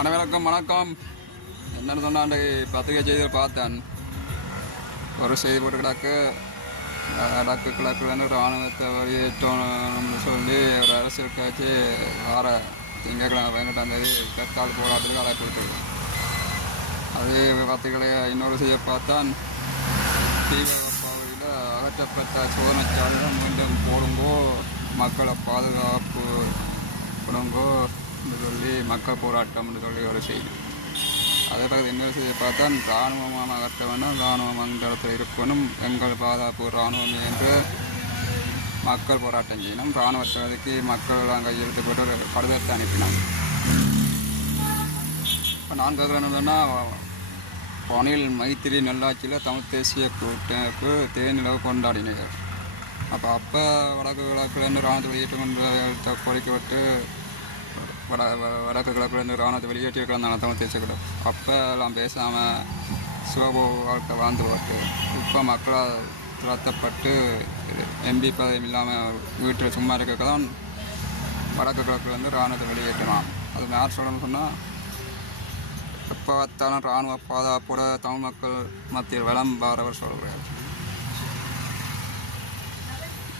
அனைவருக்கும் வணக்கம். என்னென்னு சொன்னால் பத்திரிகை செய்தியில் பார்த்தேன். ஒரு செய்தி போட்டு கிடக்கு கிழக்குலேருந்து இராணுவத்தை வெளியேற்றணும்னு சொல்லி ஒரு அரசியல் கட்சி வார திங்கட்கிழமை 18ஆம் கற்கால் போராட்டத்துக்கு அழைப்பு கொடுத்துருக்கோம். அது பத்திரிகைகளை இன்னொரு செய்ய பார்த்தான். தீவிர பகுதியில் அகற்றப்பட்ட சோதனைச்சாலைகள் மீண்டும் போடுங்கோ, மக்களை பாதுகாப்பு கொடுங்கோ என்று சொல்லி மக்கள் போராட்டம் என்று சொல்லி ஒரு செய்தி. அதே பக்கத்தில் இன்னொரு செய்தி பார்த்தா, இராணுவமாக அகற்ற வேண்டும், இராணுவம் அந்த இடத்துல இருக்கணும், எங்கள் பாதுகாப்பு இராணுவம் என்று மக்கள் போராட்டம் செய்யணும். இராணுவத்துக்கு மக்கள் அங்கே கையெழுத்து ஒரு கடிதத்தை அனுப்பினாங்க. இப்போ நான் கேட்குறேன்னா, பணியில் மைத்திரி நல்லாட்சியில் தமிழ் தேசிய கூட்டமைப்பு தேனிலவு கொண்டாடினார். அப்போ வடக்கு கிழக்குலேருந்து இராணுவத்தை வெளியேற்றம் என்ற கோரிக்கை விட்டு வடக்கு கிழக்குலேருந்து இராணுவத்தை வெளியேற்றிருக்கிறாங்க தமிழ் தேசிய கூட்டம். அப்போ எல்லாம் பேசாமல் சிவபோ வாழ்க்கை வாழ்ந்து போட்டு இப்போ மக்களால் துரத்தப்பட்டு எம்பி பதவி இல்லாமல் வீட்டில் சும்மா இருக்க தான் வடக்கு கிழக்குலேருந்து இராணுவத்தை வெளியேற்றலாம். அது யார் சொல்லணும்னு சொன்னால், எப்போ பார்த்தாலும் இராணுவ பாதுகாப்போட தமிழ் மக்கள் மத்தியில் விளம்பாரவர் சொல்கிறார்.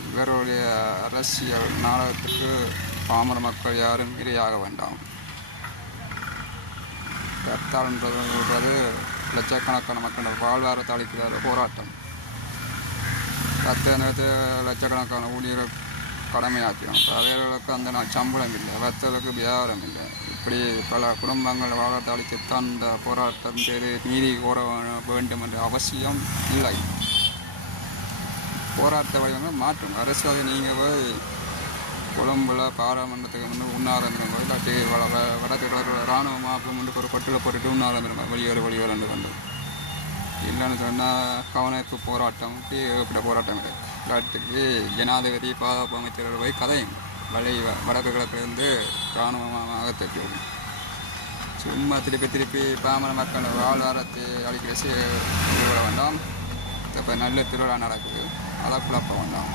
இவருடைய அரசியல் நாடகத்துக்கு பாமர மக்கள் யாரும் இரையாக வேண்டாம். கத்தால்ன்றது லட்சக்கணக்கான மக்கள் வாழ்வாரத்தை அளிக்கிற போராட்டம். நேரத்து லட்சக்கணக்கான ஊழியர்கள் கடமையாற்றினோம். அவர்களுக்கு அந்த நாள் சம்பளம் இல்லை, வர்த்தகளுக்கு வியாபாரம் இல்லை. இப்படி பல குடும்பங்கள் வாழ்வாரத்தை அளிக்கத்தான் இந்த போராட்டம் செய்து நீதி கோர வேண்டும் என்ற அவசியம் இல்லை. போராட்ட வடிவங்கள் மாற்றும். அரசியல் நீங்கள் போய் கொழும்புல பாராமன்றத்துக்கு முன்னே உண்ணாரம்பிடுங்க, இல்லாட்டி வடக்கு கிழக்கு இராணுவ மாப்பு முன்னு ஒரு கொட்டில் போட்டுட்டு உண்ணாரம்பிடுங்க, வெளியேறு கொண்டு. இல்லைன்னு சொன்னால் கவனிப்பு போராட்டம், இப்படி போராட்டம் இல்லை. இல்லாட்டிக்கு ஜனாதிபதி பாதுகாப்பு அமைச்சர்கள் போய் கதையும் வடக்கு கிழக்குலேருந்து இராணுவமாக தட்டி விடும். சும்மா திருப்பி பாமர மக்கள் வாழ்வாரத்தை அளிக்கிற விட வேண்டாம். இப்போ நல்ல திருவிழா நடக்குது, அதை குழப்ப வேண்டாம்.